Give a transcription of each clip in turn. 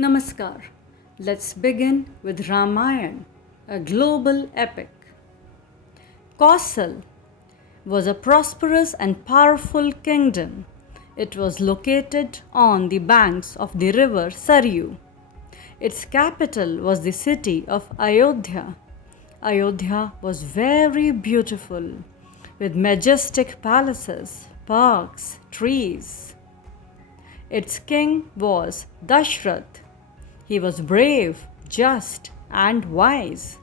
Namaskar. Let's begin with Ramayana, a global epic. Kausal was a prosperous and powerful kingdom. It was located on the banks of the river Saryu. Its capital was the city of Ayodhya. Ayodhya was very beautiful, with majestic palaces, parks, trees. Its king was Dashrath. He was brave, just, and wise.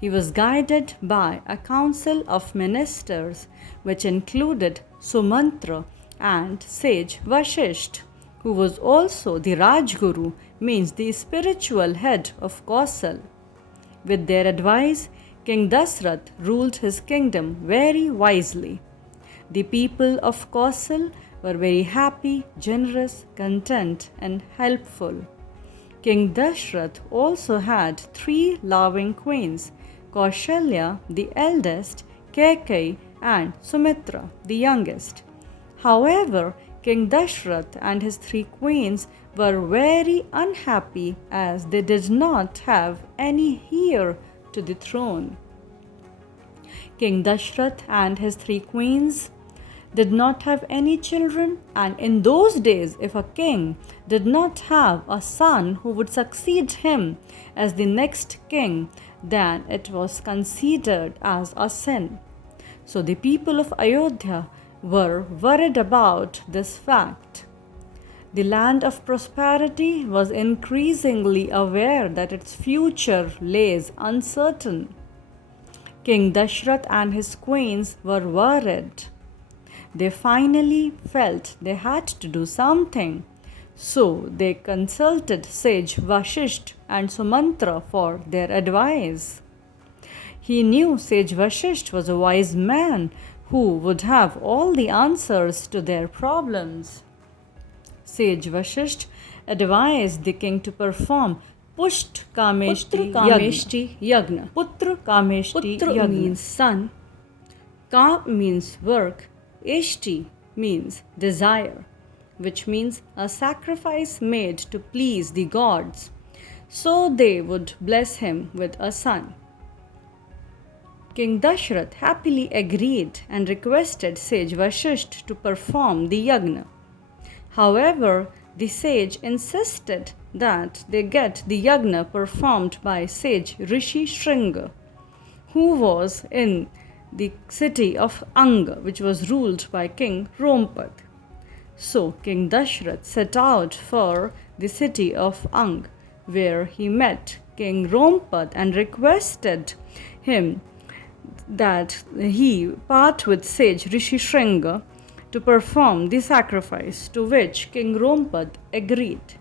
He was guided by a council of ministers which included Sumantra and sage Vashisht, who was also the Rajguru, means the spiritual head of Kausal. With their advice, King Dasrath ruled his kingdom very wisely. The people of Kausal were very happy, generous, content, and helpful. King Dashrath also had three loving queens, Kaushalya, the eldest, Kaikeyi, and Sumitra, the youngest. However, King Dashrath and his three queens were very unhappy as they did not have any heir to the throne. King Dashrath and his three queens did not have any children, and in those days, if a king did not have a son who would succeed him as the next king, then it was considered as a sin. So the people of Ayodhya were worried about this fact. The land of prosperity was increasingly aware that its future lays uncertain. King Dashrath and his queens were worried. They finally felt they had to do something, so they consulted sage Vashisht and Sumantra for their advice. He knew sage Vashisht was a wise man who would have all the answers to their problems. Sage Vashisht advised the king to perform Pushta Kameshti Yagna. Putra Kameshti Yagna means son, Ka means work, Eshti means desire, which means a sacrifice made to please the gods, so they would bless him with a son. King Dashrath happily agreed and requested sage Vashisht to perform the yagna. However, the sage insisted that they get the yagna performed by sage Rishi Shringa, who was in the city of Anga, which was ruled by King Rompad. So King Dashrath set out for the city of Ang, where he met King Rompad and requested him that he part with sage Rishi Shringa to perform the sacrifice, to which King Rompad agreed.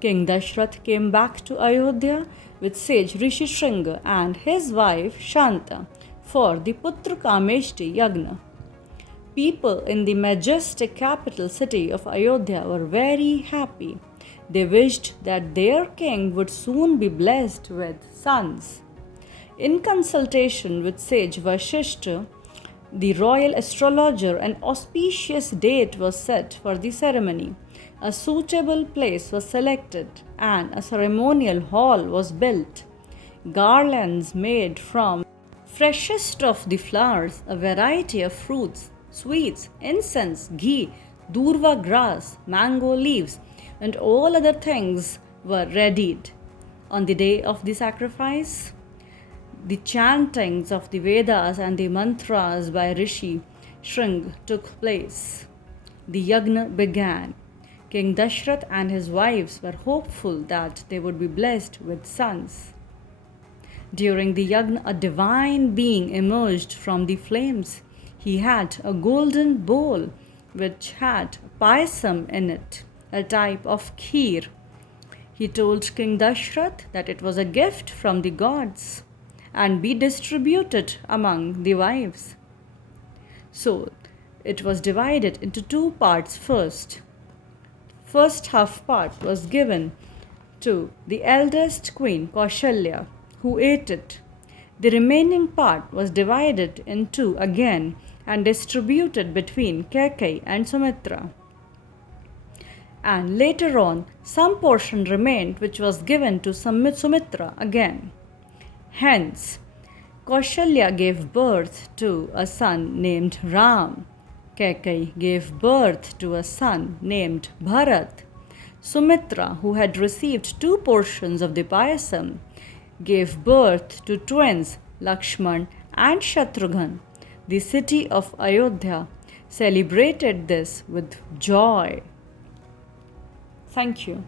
King Dashrath came back to Ayodhya with sage Rishi Shringa and his wife Shanta for the Putra Kameshti Yagna. People in the majestic capital city of Ayodhya were very happy. They wished that their king would soon be blessed with sons. In consultation with sage Vashishtha, the royal astrologer, an auspicious date was set for the ceremony. A suitable place was selected and a ceremonial hall was built. Garlands made from freshest of the flowers, a variety of fruits, sweets, incense, ghee, durva grass, mango leaves, and all other things were readied. On the day of the sacrifice, the chantings of the Vedas and the mantras by Rishi Shring took place. The yagna began. King Dashrath and his wives were hopeful that they would be blessed with sons. During the yagna, a divine being emerged from the flames. He had a golden bowl which had payasam in it, a type of kheer. He told King Dashrath that it was a gift from the gods and be distributed among the wives. So it was divided into two parts first. First half part was given to the eldest queen Kaushalya, who ate it. The remaining part was divided in two again and distributed between Kaikeyi and Sumitra. and later on some portion remained which was given to Sumitra again. Hence, Kaushalya gave birth to a son named Ram. Kaikeyi gave birth to a son named Bharat. Sumitra, who had received 2 portions of the payasam, gave birth to twins Lakshman and Shatrughan. The city of Ayodhya celebrated this with joy. Thank you.